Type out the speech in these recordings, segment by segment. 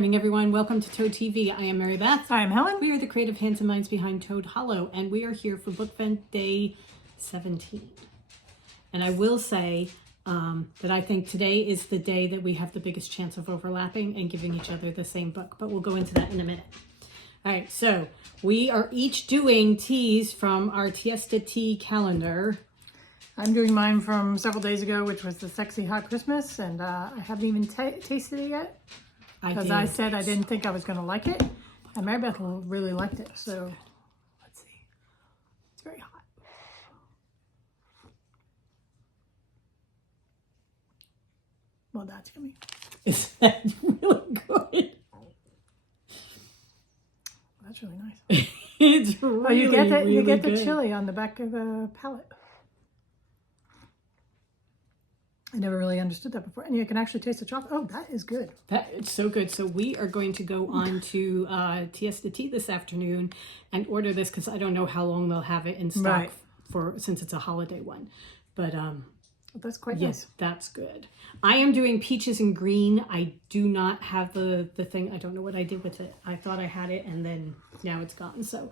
morning, everyone. Welcome to Toad TV. I am Mary Beth. Hi, I'm Helen. We are the creative hands and minds behind Toad Hollow, and we are here for Bookvent Day 17. And I will say that I think today is the day that we have the biggest chance of overlapping and giving each other the same book, but we'll go into that in a minute. All right, so we are each doing teas from our Tiesta Tea calendar. I'm doing mine from several days ago, which was the Sexy Hot Christmas, and I haven't even tasted it yet because I said I didn't think I was going to like it, and Mary Beth really liked it. So let's see. It's very hot. Well, that's yummy. Is that really good? That's really nice. It's really, oh, you get that? Really you get the good. chili on the back of the palette. I never really understood that before. And you can actually taste the chocolate. Oh, that is good. It's so good. So we are going to go on to Tiesta Tea this afternoon and order this because I don't know how long they'll have it in stock for since it's a holiday one. But that's quite yes, nice. that's good. I am doing peaches and green. I do not have the thing. I don't know what I did with it. I thought I had it and then now it's gone. So,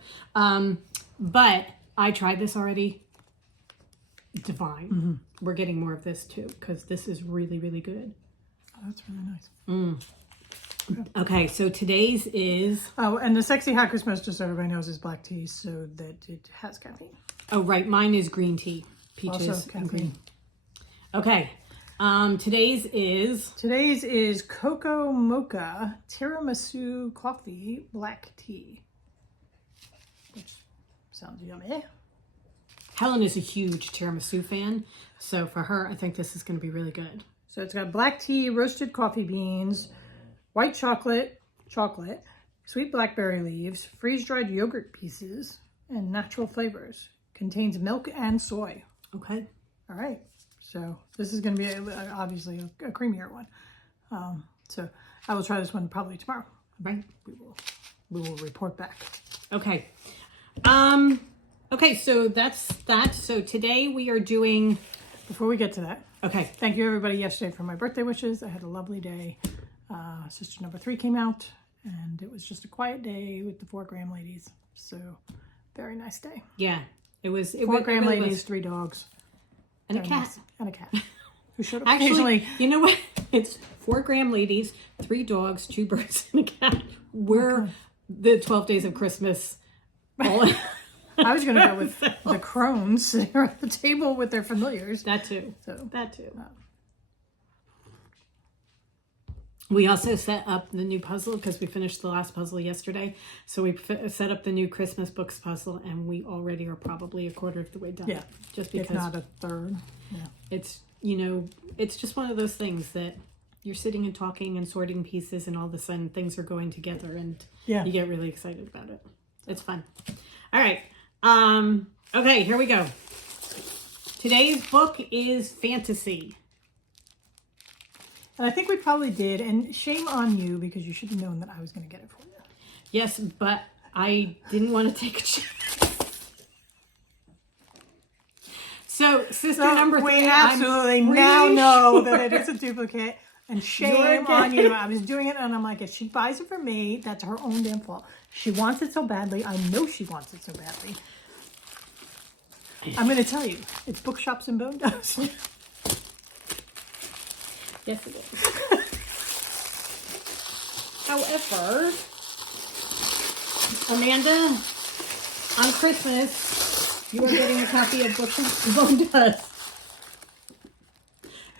but I tried this already. Divine. Mm-hmm. We're getting more of this too because this is really, really good. Oh, that's really nice. Okay, so today's is... Oh, and the Sexy Hot Christmas, just so everybody knows, is black tea so that it has caffeine. Oh, right. Mine is green tea. Peaches also and green. caffeine. Okay. Today's is Cocoa Mocha Tiramisu Coffee Black Tea. Which sounds yummy. Helen is a huge tiramisu fan, so for her, I think this is going to be really good. So it's got black tea, roasted coffee beans, white chocolate, sweet blackberry leaves, freeze-dried yogurt pieces, and natural flavors. Contains milk and soy. Okay. All right. So this is going to be obviously a creamier one. So I will try this one probably tomorrow. Right. We will report back. Okay. Okay, so that's that. So today we are doing... Before we get to that, okay. Thank you everybody yesterday for my birthday wishes. I had a lovely day. Sister number 3 came out, and it was just a quiet day with the 4 Graham ladies. So very nice day. Yeah, it was 4 Graham ladies, 3 dogs, and a cat. Nice. And a cat who showed up Actually, occasionally. you know what? It's 4 Graham ladies, 3 dogs, 2 birds, and a cat. We're the 12 days of Christmas. All I was going to go with the crones sitting at the table with their familiars. That too. So that too. We also set up the new puzzle because we finished the last puzzle yesterday. So we set up the new Christmas books puzzle, and we already are probably a quarter of the way done. Yeah, just because if not a third. Yeah, it's it's just one of those things that you're sitting and talking and sorting pieces, and all of a sudden things are going together, and you get really excited about it. It's fun. All right. Okay, here we go. Today's book is fantasy. And I think we probably did, and shame on you because you should have known that I was going to get it for you. Yes, but I didn't want to take a chance. So, sister number 3, we absolutely now know that it is a duplicate, and shame on you. I was doing it, and I'm like, if she buys it for me, that's her own damn fault. She wants it so badly. I know she wants it so badly. I'm going to tell you, it's Bookshops and Bone Dust. Yes, it is. However, Amanda, on Christmas, you are getting a copy of Bookshops and Bone Dust.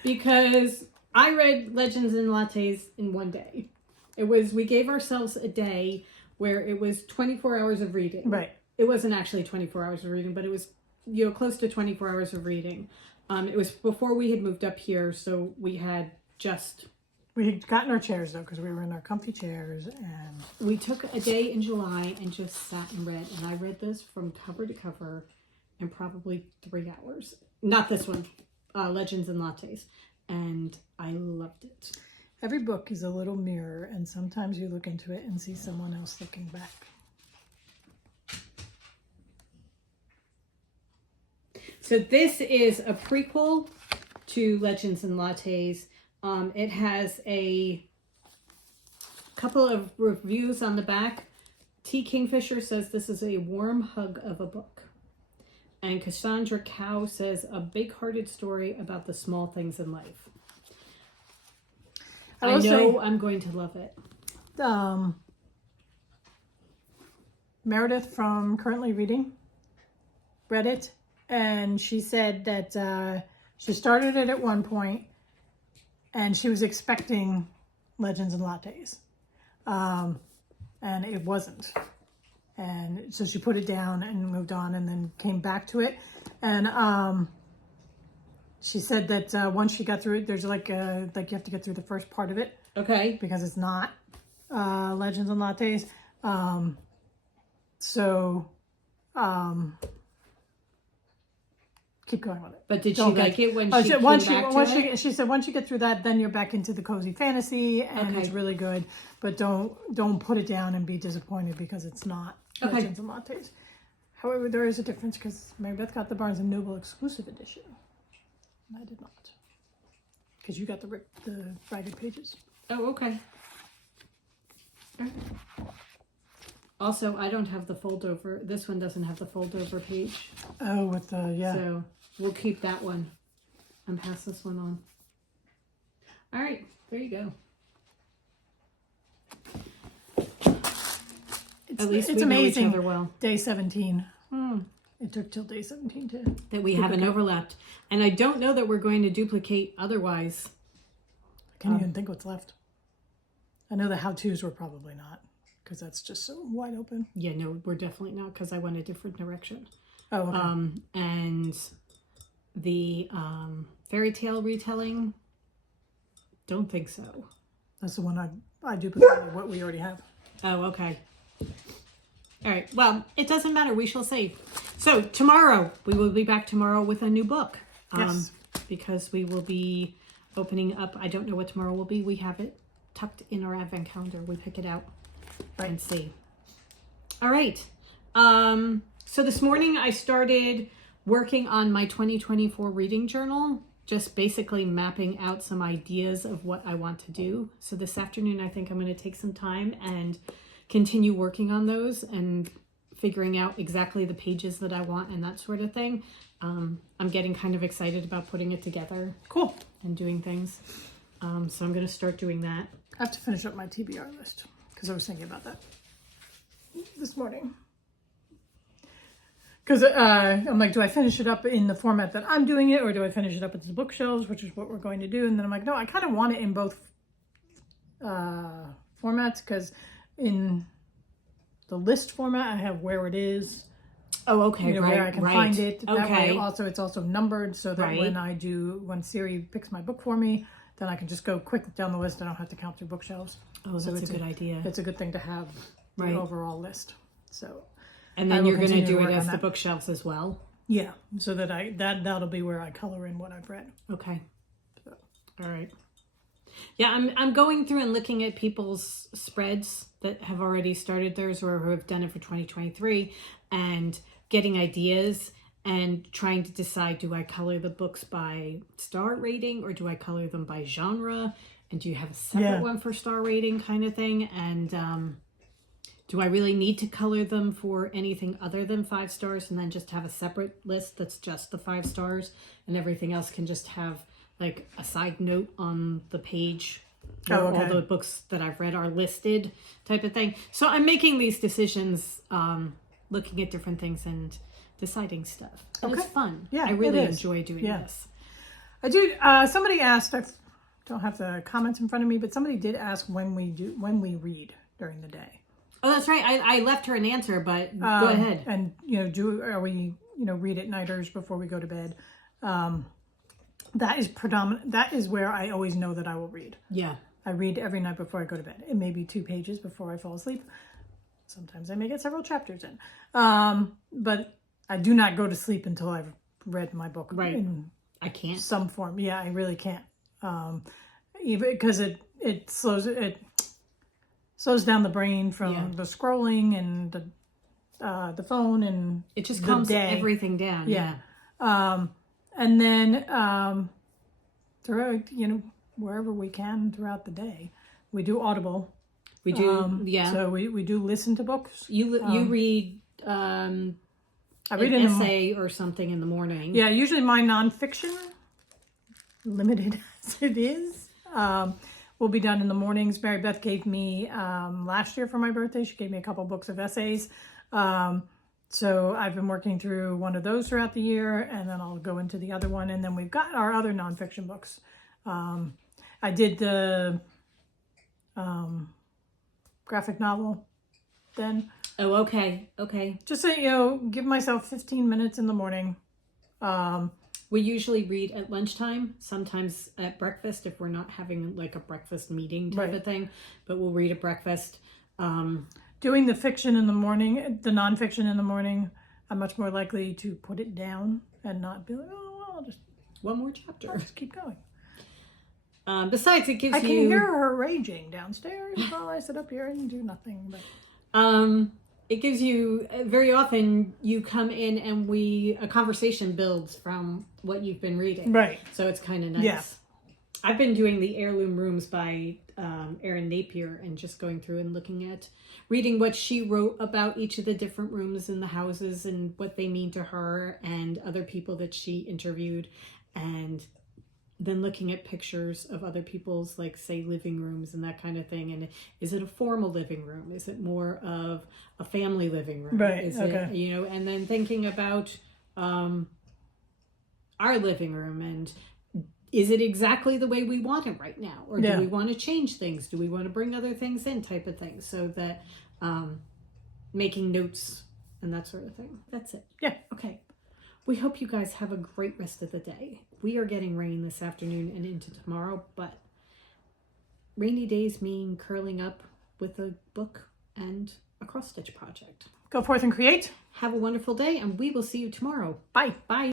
Because I read Legends and Lattes in one day. We gave ourselves a day where it was 24 hours of reading. Right. It wasn't actually 24 hours of reading, but it was, close to 24 hours of reading. It was before we had moved up here, so we had gotten our chairs, though, because we were in our comfy chairs, and... We took a day in July and just sat and read, and I read this from cover to cover in probably 3 hours. Not this one, Legends and Lattes. And I loved it. Every book is a little mirror, and sometimes you look into it and see someone else looking back. So this is a prequel to Legends and Lattes. It has a Couple of reviews on the back. T. Kingfisher says this is a warm hug of a book. And Cassandra Cow says a big-hearted story about the small things in life. I know I'm going to love it. Meredith from Currently Reading read it, and she said that she started it at one point, and she was expecting Legends and Lattes, and it wasn't. And so she put it down and moved on, and then came back to it. And she said that once she got through it, there's like you have to get through the first part of it. Okay. Because it's not Legends and Lattes. Keep going with it. But did she like it when she came back to it? She said once you get through that, then you're back into the cozy fantasy, and it's really good. But don't put it down and be disappointed because it's not Legends and Lattes. However, there is a difference because Mary Beth got the Barnes & Noble exclusive edition. And I did not. Because you got the ragged pages. Oh, okay. Also, I don't have the fold over. This one doesn't have the fold over page. Oh, with the, yeah. So we'll keep that one and pass this one on. All right, there you go. At least it's amazing. Know each other well. Day 17. It took till day 17 to that we haven't overlapped, and I don't know that we're going to duplicate otherwise. I can't even think what's left. I know the how-tos were probably not, because that's just so wide open. Yeah, no, we're definitely not, because I went a different direction. Oh, okay. And the fairy tale retelling, don't think so. That's the one I duplicated what we already have. Oh, okay. All right. Well, it doesn't matter. We shall see. So tomorrow, we will be back tomorrow with a new book. Yes. Because we will be opening up. I don't know what tomorrow will be. We have it tucked in our advent calendar. We pick it out and see. All right. So this morning I started working on my 2024 reading journal, just basically mapping out some ideas of what I want to do. So this afternoon, I think I'm going to take some time and continue working on those and figuring out exactly the pages that I want and that sort of thing. I'm getting kind of excited about putting it together. Cool. And doing things. So I'm going to start doing that. I have to finish up my TBR list because I was thinking about that this morning. Because I'm like, do I finish it up in the format that I'm doing it, or do I finish it up at the bookshelves, which is what we're going to do? And then I'm like, no, I kind of want it in both formats, because in the list format, I have where it is. Oh, okay, where I can find it. That way, Okay. it's also numbered, so that when Siri picks my book for me, then I can just go quick down the list. I don't have to count through bookshelves. Oh, that's a good idea. It's a good thing to have the overall list. So, and then you're going to do it as the bookshelves as well. Yeah, so that that'll be where I color in what I've read. Okay. So. All right. Yeah, I'm going through and looking at people's spreads that have already started theirs or who have done it for 2023 and getting ideas and trying to decide, do I color the books by star rating or do I color them by genre? And do you have a separate one for star rating kind of thing? And do I really need to color them for anything other than 5 stars and then just have a separate list that's just the 5 stars and everything else can just have like a side note on the page where all the books that I've read are listed type of thing. So I'm making these decisions, looking at different things and deciding stuff. And it's fun. Yeah, I really enjoy doing this. I do. Somebody asked, I don't have the comments in front of me, but somebody did ask when we read during the day. Oh, that's right. I left her an answer, but go ahead. And, are we, read at nighters before we go to bed? That is predominant. That is where I always know that I will read. Yeah. I read every night before I go to bed. It may be 2 pages before I fall asleep. Sometimes I may get several chapters in. But I do not go to sleep until I've read my book. Right. In I can't. Some form. Yeah, I really can't. Even because it slows down the brain from the scrolling and the phone, and it just calms everything down. Yeah. And then throughout, wherever we can throughout the day, we do Audible. We do, yeah. So we do listen to books. You read I an read essay or something in the morning. Yeah, usually my nonfiction, limited as it is, will be done in the mornings. Mary Beth gave me last year for my birthday. She gave me a couple books of essays. So I've been working through one of those throughout the year, and then I'll go into the other one. And then we've got our other nonfiction books. I did the graphic novel then. Oh, okay. Just so, give myself 15 minutes in the morning. We usually read at lunchtime, sometimes at breakfast if we're not having like a breakfast meeting type of thing, but we'll read at breakfast. Doing the fiction in the morning, the nonfiction in the morning, I'm much more likely to put it down and not be like, oh, well, I'll just... One more chapter. I'll just keep going. Besides, it gives you... I can hear her raging downstairs while I sit up here and do nothing. But it gives you, very often you come in and a conversation builds from what you've been reading. Right. So it's kind of nice. Yeah. I've been doing the Heirloom Rooms by Erin Napier and just going through and reading what she wrote about each of the different rooms in the houses and what they mean to her and other people that she interviewed, and then looking at pictures of other people's, like, say, living rooms and that kind of thing. And is it a formal living room? Is it more of a family living room? Right. Is okay. it, and then thinking about our living room, and is it exactly the way we want it right now? Or do we want to change things? Do we want to bring other things in, type of thing? So that making notes and that sort of thing. That's it. Yeah. Okay. We hope you guys have a great rest of the day. We are getting rain this afternoon and into tomorrow, but rainy days mean curling up with a book and a cross-stitch project. Go forth and create. Have a wonderful day, and we will see you tomorrow. Bye. Bye.